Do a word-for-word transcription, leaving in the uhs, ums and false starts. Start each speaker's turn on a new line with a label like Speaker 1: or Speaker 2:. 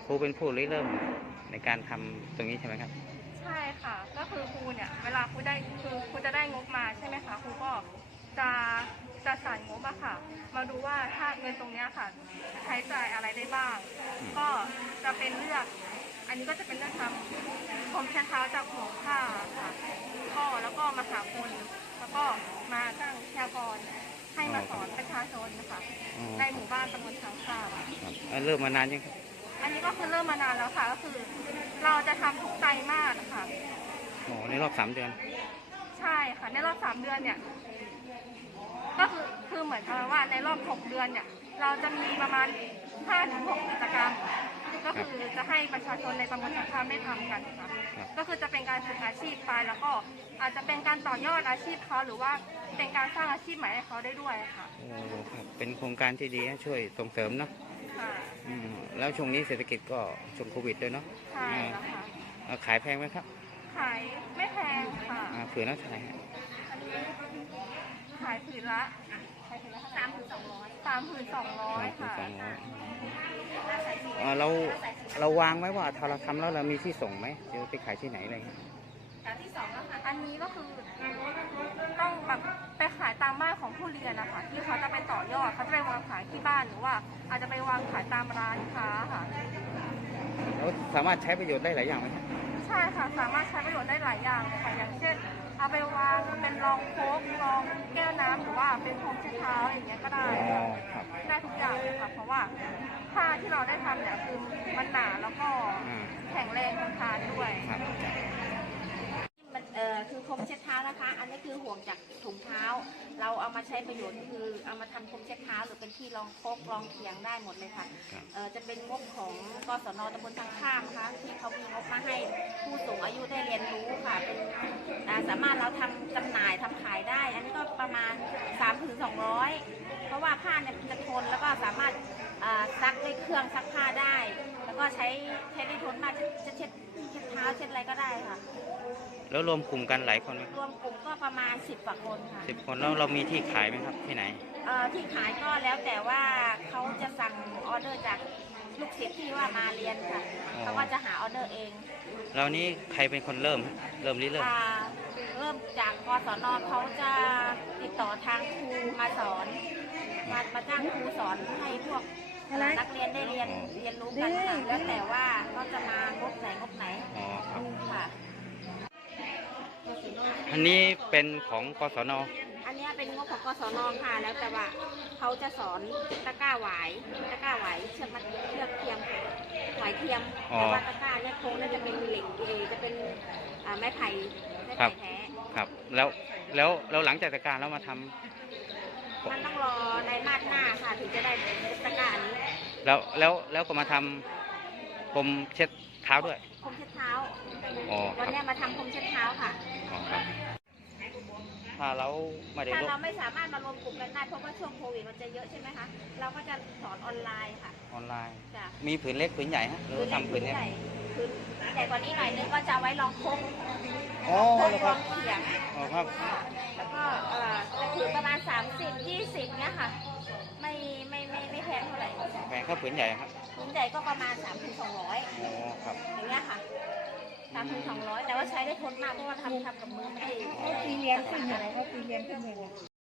Speaker 1: ครูเป็นผู้ริเริ่มในการทำตรงนี้ใช่ไหมครับ
Speaker 2: ใช่ค่ะก็คือครูเนี่ยเวลาครูได้คือครูจะได้งบมาใช่ไหมคะครูก็จะจะสรรงบอะค่ะมาดูว่าถ้าเงินตรงเนี้ยค่ะใช้จ่ายอะไรได้บ้าง ก็จะเป็นเลือกอันนี้ก็จะเป็นเรื่องทำผมแค่เท้าจากหัวผ้าค่ะก็แล้วก็มาหาคนแล้วก็มาตั้งแชร์กรให้มาสอนประชาชนนะคะในหมู่บ้านตำบลช้างคาน
Speaker 1: เริ่มมานานยังครับ
Speaker 2: อันนี้ก็คือเริ่มมานานแล้วค่ะก็คือเราจะทำทุกไตรมาสค่ะ
Speaker 1: โอ้ในรอบสามเดือน
Speaker 2: ใช่ค่ะในรอบสามเดือนเนี่ยก็คือคือเหมือนกับว่าในรอบหกเดือนเนี่ยเราจะมีประมาณห้าถึงหกกิจกรรมก็คือจะให้ประชาชนในตำบลช้างคานได้ทำกันค่ะก็คือจะเป็นการฝึกอาชีพไปแล้วก็อาจจะเป็นการต่อยอดอาชีพเขาหรือว่าเป็นการสร้างอาชีพใหม่ให้เขาได้ด้วยค่ะ
Speaker 1: โอ้ครับเป็นโครงการที่ดีช่วยส่งเสริมเนาะ
Speaker 2: ค่ะ
Speaker 1: แล้วช่วงนี้เศรษฐกิจก็ช่วงโควิดด้วยเนาะ
Speaker 2: ใช่แล้วค่ะ
Speaker 1: ขายแพงไหมครับ
Speaker 2: ขายไม่แพงค่ะ
Speaker 1: ผืนละเท่าไหร่ฮะ
Speaker 2: ขายผืนละสามผืนสองร้อยสามผืนสองร้อยค่ะ
Speaker 1: เราเราวางไว้ว่าถ้าเราทำแล้วเรามีที่ส่งไหมจะไปขายที่ไหนอะไรเงี้ย
Speaker 2: ที่สองนะคะอันนี้ก็คือต้องแบบไปขายตามบ้านของผู้เรียนนะคะที่เขาจะไปต่อยอดเขาจะไปวางขายที่บ้านหรือว่าอาจจะไปวางขายตามร้านค้าค่ะ
Speaker 1: แล้วสามารถใช้ประโยชน์ได้หลายอย่างไหม
Speaker 2: ใช่ค่ะสามารถใช้ประโยชน์ได้หลายอย่างเลยค่ะอย่างเช่นเอาไปวางเป็นรองโค้กรองแก้วน้ำหรือว่าเป็นพรมเช็ดเท้าอย่างเงี้ยก็ได้ได้ทุกอย่างเลยค่ะเพราะว่าผ้าที่เราได้ทำเนี่ยคือมันหนาแล้วก็แข็งแรงทนทานด้วย
Speaker 3: มันเอ่อคือพรมเช็ดเท้านะคะอันนี้คือห่วงจากถุงเท้าเราเอามาใช้ประโยชน์คือเอามาทำพรมเช็ดเท้าหรือเป็นที่รองโคกรองเขียงได้หมดเลยค่ะเอ่อจะเป็นงบของกศนตำบลทางข้ามนะคะที่เขามีงบมาให้ผู้สูงอายุได้เรียนรู้ค่ะเป็นสามารถเราทำจำหน่ายทำขายได้อันนี้ก็ประมาณสามถึงสองร้อยเพราะว่าผ้าเนี่ยจะทนแล้วก็สามารถซักด้วยเครื่องซักผ้าได้ แล้วก็ใช้ใช้ได้ทนมากจะเช็ดเช็ดเท้าเช็ดอะไรก็ได้ค่ะ
Speaker 1: แล้วรวมกลุ่มกันหลายคนไหม
Speaker 3: รวมกลุ่มก็ประมาณสิบกว่าคนค่ะ
Speaker 1: สิบคนแล้วเรามีที่ขายไหมครับที่ไหน
Speaker 3: เอ่อที่ขายก็แล้วแต่ว่าเขาจะสั่งออเดอร์จากลูกศิษย์ที่ว่ามาเรียนค่ะเขาก็จะหาออเดอร์เอง
Speaker 1: แล้วนี้ใครเป็นคนเริ่มเริ่มริเริ่ม
Speaker 3: เริ่มจากกศนเขาจะติดต่อทางครูมาสอนมามาจ้างครูสอนให้พวกนักเรียนได้เรียนเรียนรู้กันค่ะแล้วแต่ว่าเขาจะมางบไหนงบไหน
Speaker 1: อ๋อครับ
Speaker 3: ค่ะ
Speaker 1: อันนี้เป็นของกศน
Speaker 3: อันนี้เป็นงบของกศนค่ะแล้วแต่ว่าเขาจะสอนตะกร้าหวายตะกร้าหวายเชือกมัดเชือกเทียมหวายเทียมแต่ว่าตะกร้าเนี่ยโค้งน่าจะเป็นเหล็กเอจะเป็นไม้ไผ่ไม้ไผ่แท้
Speaker 1: ครับแล้วแล้วเราหลังจากตะกร้าแล้วมาทำ
Speaker 3: มันต้องรอในมาสหน้าค่ะถึงจะได้ตะกร้านี้
Speaker 1: แล้วแล้วแล้วก็มาทำผมเช็ดเท้าด้วย
Speaker 3: ผมเช็ดเท้าวันนี้มาทำผมเช็ดเท้าค่ะ
Speaker 1: ถ้าเราไม่ได้
Speaker 3: ถ้าเราไม่สามารถมารวมกลุ่มกันได้เพราะว่าช่วงโควิดมันจะเยอะใช่ไหมคะเราก็จะสอนออนไลน์ค่ะ
Speaker 1: ออนไลน์มีผืนเล็กผืนใหญ่ฮะหรือทำผืนใหญ่
Speaker 3: ผืนใหญ่กว่านี้หน่อยนึงก็จะไว้รองโค้ง
Speaker 1: อ๋อแล้ว
Speaker 3: รองเขียง
Speaker 1: อ๋อครับ
Speaker 3: แล้วก็เอ่อผืนประมาณสามสิบยี่สิบเนี้ยค่ะไม่ไม่ไม่ไม่แพงเท่าไหร่
Speaker 1: แพงแค่ผืนใหญ่ครับ
Speaker 3: ผืนใหญ่ก็ประมาณสามถึงสองร้อย
Speaker 1: อ๋อครับ
Speaker 3: อย่างเงี้ยค่ะสามถึงสองร้อยแต่ว่าใช้ได้ทนมากเพราะว่าทำทำกับมือไม่ได้
Speaker 2: เขาปีเรียนขึ้นอะไรเขาปีเรียนขึ้นเลย